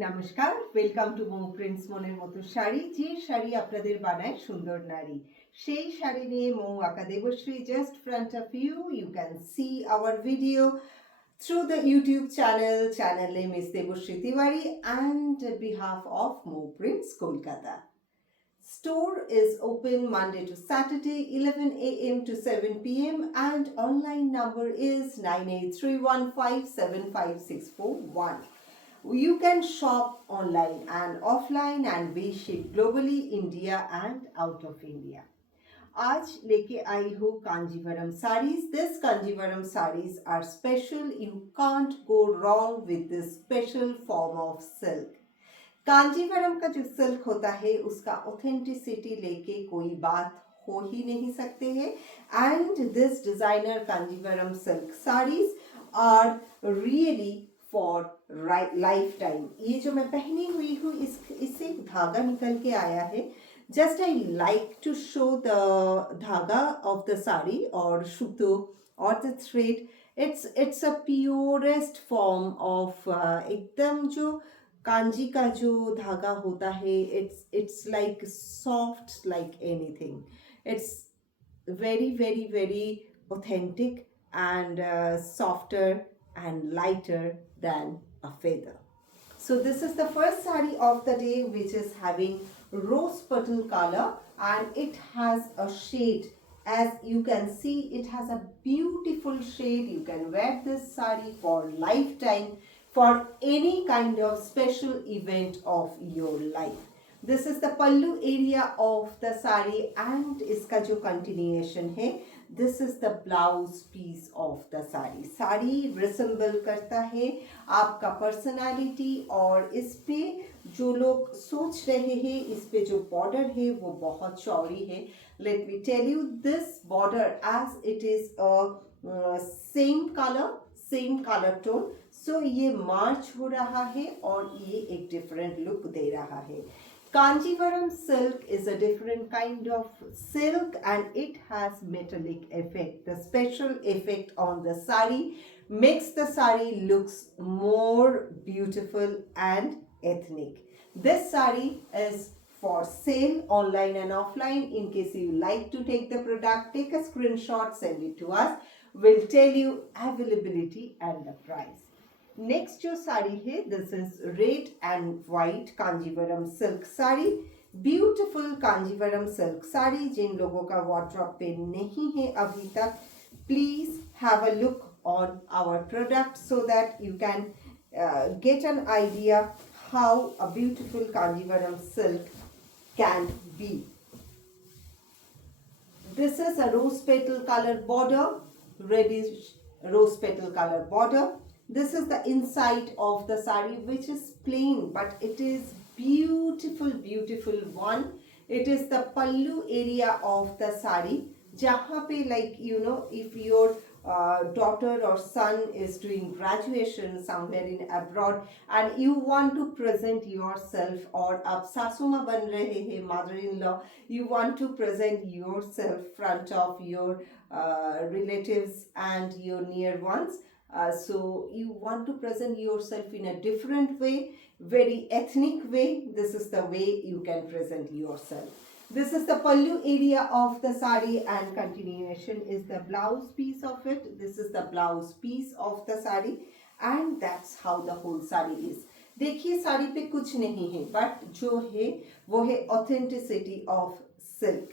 নমস্কার, welcome to Mou Prince মনের মতো শাড়ি। যে শাড়ি আপনাদের বানায় সুন্দর নারী, সেই শাড়ি নিয়ে মৌ আঁকা Debashree just front of you. You can see our video through the YouTube channel. Channel name is Debashri Tiwari and behalf of Mo Prints Kolkata. Store is open Monday to Saturday 11 a.m. to 7 p.m. and online number is 9831575641. You can shop online and offline and we ship globally India and out of India. आज लेके आई हूँ Kanjeevaram saris. This Kanjeevaram saris are special. You can't go wrong with this special form of silk. Kanjeevaram का जो silk होता है उसका authenticity लेके कोई बात हो ही नहीं सकते हैं. And this designer Kanjeevaram silk saris are really for lifetime. ये जो मैं पहनी हुई हूँ इससे धागा निकल के आया है. Just I like to show the dhaga of the sari or shuto or the thread. It's a purest form of एकदम जो कांजी का जो धागा होता है, it's like soft like anything. It's very authentic and softer and lighter than a feather. So this is the first sari of the day, which is having rose petal color and it has a shade. As you can see, it has a beautiful shade. You can wear this sari for lifetime, for any kind of special event of your life. This is the pallu area of the sari and iska jo continuation hai, this is the blouse piece of the sari. Sari resemble करता है आपका personality. और इस पे जो लोग सोच रहे हैं इस पे जो बॉर्डर है वो बहुत चौड़ी है. Let me tell you, this border as it is same colour tone, so ये मार्च हो रहा है और ये एक डिफरेंट लुक दे रहा है. Kanjivaram silk is a different kind of silk and it has metallic effect. The special effect on the sari makes the sari looks more beautiful and ethnic. This sari is for sale online and offline. In case you like to take the product, take a screenshot, send it to us. We'll tell you availability and the price. Next जो साड़ी है, this is red and white Kanjeevaram silk sari. Beautiful Kanjeevaram silk sari. जिन लोगों का wardrobe पे नहीं है अभी तक, please have a look on our product so that you can get an idea how a beautiful Kanjeevaram silk can be. This is a rose petal color border, reddish rose petal color border. This is the inside of the sari, which is plain but it is beautiful one. It is the pallu area of the sari, jahan pe, like, you know, if your daughter or son is doing graduation somewhere in abroad and you want to present yourself, or ab sasuma ban rahe hai, mother-in-law, you want to present yourself front of your relatives and your near ones. So you want to present yourself in a different way, very ethnic way. This is the way you can present yourself. This is the pallu area of the sari and continuation is the blouse piece of it. This is the blouse piece of the sari and that's how the whole sari is. देखिए साड़ी पे कुछ नहीं है but जो है वो है authenticity of silk.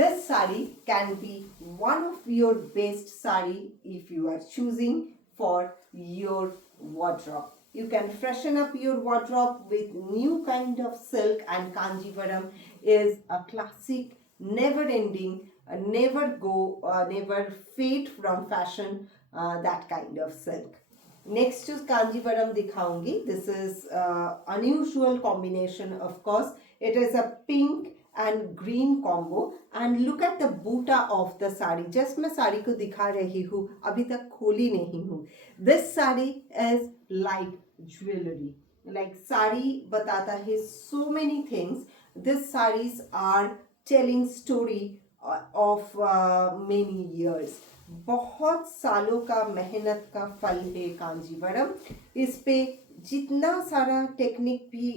This sari can be one of your best sari if you are choosing for your wardrobe. You can freshen up your wardrobe with new kind of silk, and Kanjivaram is a classic, never ending, never fade from fashion, that kind of silk. Next is Kanjivaram दिखाऊंगी. This is unusual combination, of course. It is a pink and green combo and look at the booty of the sari. just मैं साड़ी को दिखा रही हूँ, अभी तक खोली नहीं हूँ. This sari is like jewelry, like sari बताता है so many things. These saris are telling story of many years. बहुत सालों का मेहनत का फल है कांजीवरम. इस पे जितना सारा टेक्निक भी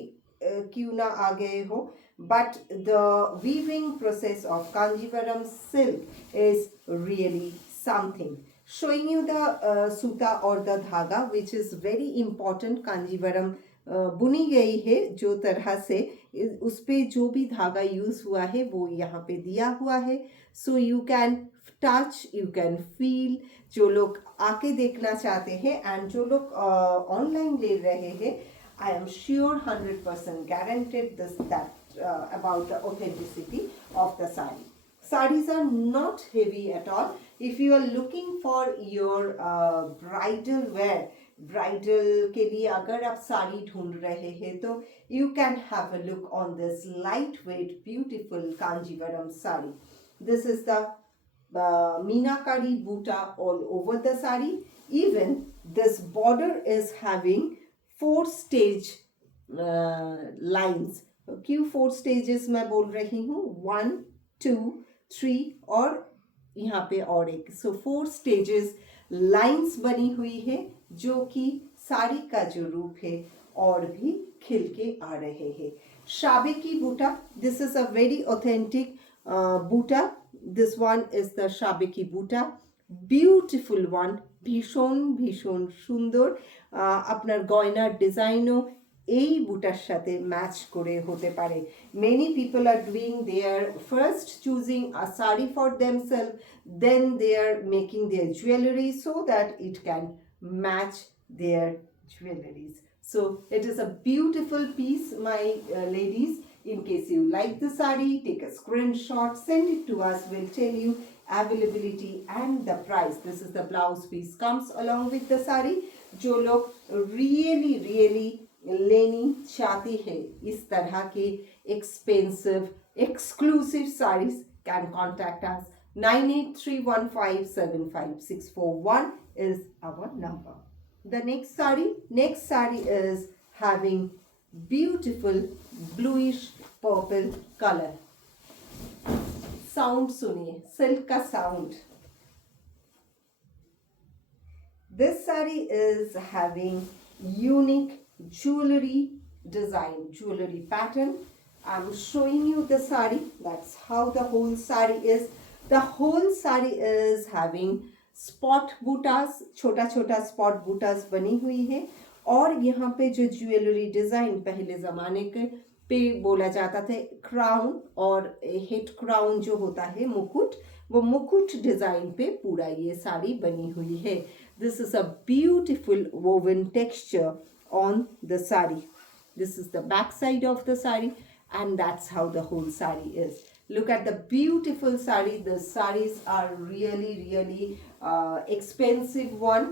क्यों ना आ गए हो, but the weaving process of Kanjivaram silk is really something. Showing you the suta or the धागा which is very important. Kanjivaram बुनी गई है जो तरह से, उस पे जो भी धागा यूज हुआ है वो यहाँ पे दिया हुआ है. So you can touch, you can feel. जो लोग आके देखना चाहते हैं एंड जो लोग ऑनलाइन ले रहे हैं, I am sure 100% guaranteed this that about the authenticity of the sari. Saris are not heavy at all. If you are looking for your bridal wear, bridal के लिए अगर आप साड़ी ढूंढ रहे हैं तो you can have a look on this lightweight beautiful Kanjivaram sari. This is the Meenakari Buta all over the sari. Even this border is having 4 stage lines. क्यों 4 stages मैं बोल रही हूँ? 1, 2, 3 और यहाँ पे और एक. So 4 stages lines बनी हुई है जो कि साड़ी का जो रूप है और भी खिल के आ रहे हैं. शाबेकी बूटा, this is a very authentic boota. This one is the Shabeki boota. Beautiful one. ভীষণ ভীষণ সুন্দর. আপনার গয়নার ডিজাইনও এই বুটার সাথে ম্যাচ করে হতে পারে. Many people are doing their first choosing a sari for themselves, then they are making their jewelry so that it can match their jewelries. So it is a beautiful piece, my ladies. In case you like the sari, take a screenshot, send it to us. We'll tell you availability and the price. This is the blouse piece comes along with the sari. जो लोग really लेनी चाहते हैं इस तरह के expensive exclusive sarees can contact us. 9831575641 is our number. The next sari is having beautiful bluish purple color. Sound सुनिए, silk का sound. This saree is having unique jewelry design, jewelry pattern. I'm showing you the saree. That's how the whole saree is. The whole saree is having spot bootas, छोटा छोटा spot bootas बनी हुई है. और यहाँ पे जो ज्वेलरी डिजाइन पहले जमाने के पे बोला जाता था क्राउन और हेड क्राउन जो होता है मुकुट, वो मुकुट डिजाइन पे पूरा ये साड़ी बनी हुई है. This is a beautiful woven texture on the sari. This is the back side of the sari and that's how the whole saree is. Look at the beautiful saree. The sarees are really expensive one,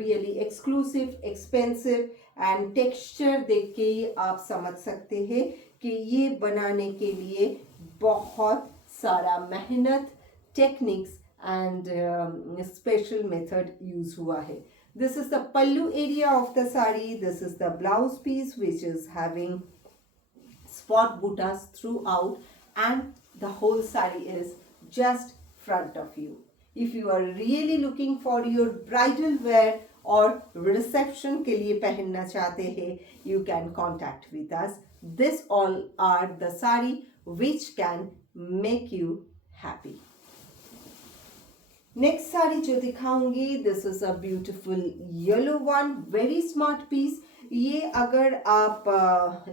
really exclusive, expensive. And texture देख के आप समझ सकते हैं कि ये बनाने के लिए बहुत सारा मेहनत, techniques and special method use हुआ है. This is the pallu area of the sari. This is the blouse piece which is having spot buttas throughout and the whole saree is just front of you. If you are really looking for your bridal wear और reception के लिए पहनना चाहते हैं, you can contact with us. This all are the sari which can make you happy. Next sari जो दिखाऊंगी, this is a beautiful yellow one, very smart piece. ये अगर आप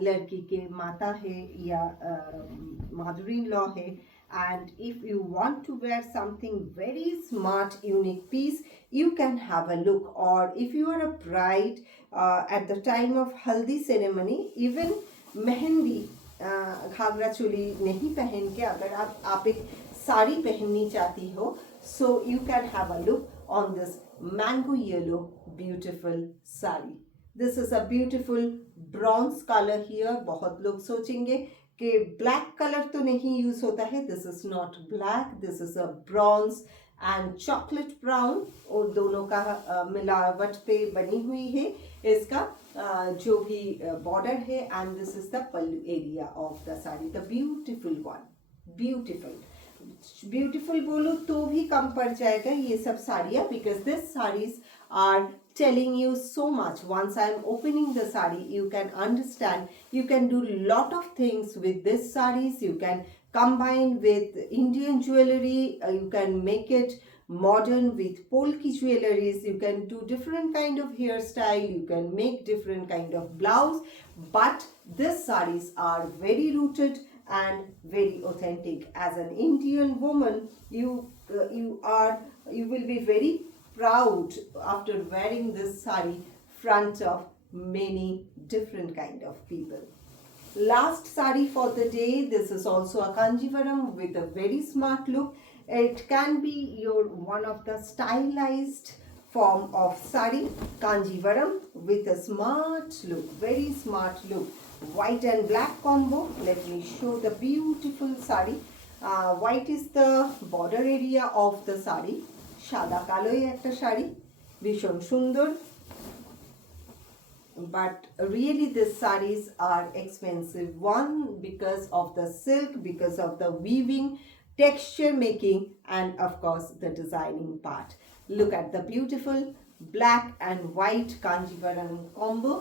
लड़की के माता है या mother in law है, and if you want to wear something very smart unique piece, you can have a look. Or if you are a bride at the time of haldi ceremony, even mehndi ghagra choli नहीं पहन के अगर आप एक साड़ी पहननी चाहती हो, so you can have a look on this mango yellow beautiful saree. This is a beautiful bronze color here. बहुत लोग सोचेंगे कि ब्लैक कलर तो नहीं यूज होता है. This is not black, this is a bronze and chocolate brown, और दोनों का मिलावट पे बनी हुई है इसका जो भी बॉर्डर है. And this is the pallu area of the sari. The beautiful one, beautiful बोलो तो भी कम पड़ जाएगा ये सब साड़ियाँ, because this saris are telling you so much. Once I'm opening the sari, you can understand. You can do lot of things with this saris. You can combine with Indian jewelry. You can make it modern with polki jewelries. You can do different kind of hairstyle. You can make different kind of blouse. But these saris are very rooted and very authentic. As an Indian woman, you will be very proud after wearing this sari front of many different kind of people. Last sari for the day, this is also a Kanjivaram with a very smart look. It can be your one of the stylized form of sari, Kanjivaram with a smart look, very smart look. White and black combo. Let me show the beautiful sari. White is the border area of the sari. সাদা কালোই একটা শাড়ি, ভীষণ সুন্দর। But really these saris are expensive. One, because of the silk, because of the weaving, texture making, and of course the designing part. Look at the beautiful black and white Kanjivaram combo.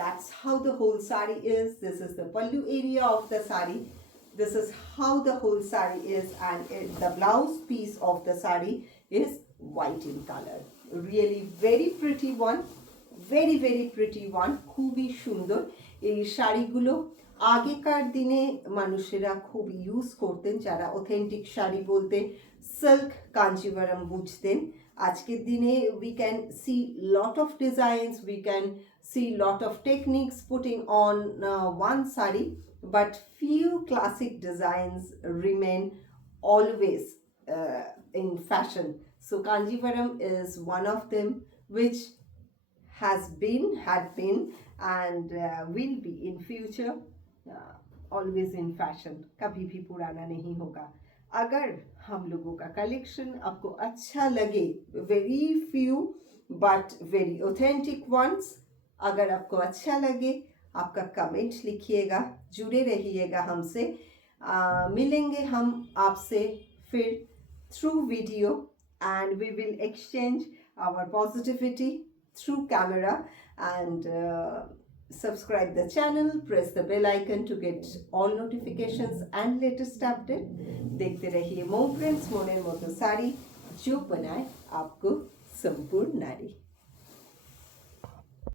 That's how the whole sari is. This is the pallu area of the sari. This is how the whole sari is, and the blouse piece of the sari is white in color. Really very pretty one, very pretty one. খুবই সুন্দর এই শাড়িগুলো। আগেকার দিনে মানুষেরা খুব use করতেন, যারা অথেন্টিক শাড়ি বলতে সিল্ক কাঞ্জিভারাম বুঝতেন। আজকের দিনে we can see lot of designs, we can see lot of techniques putting on one sari, but few classic designs remain always in fashion. So Kanjivaram is one of them, which had been, and will be in future, always in fashion. कभी भी पुराना नहीं होगा। अगर हम लोगों का collection आपको अच्छा लगे, very few but very authentic ones, अगर आपको अच्छा लगे आपका कमेंट लिखिएगा, जुड़े रहिएगा हमसे। मिलेंगे हम आपसे फिर through video, and we will exchange our positivity through camera. And subscribe the channel, press the bell icon to get all notifications and latest update. देखते रहिए मोम प्रिंट्स, मोनेर मोतो साड़ी, जो बनाए आपको संपूर्ण नारी।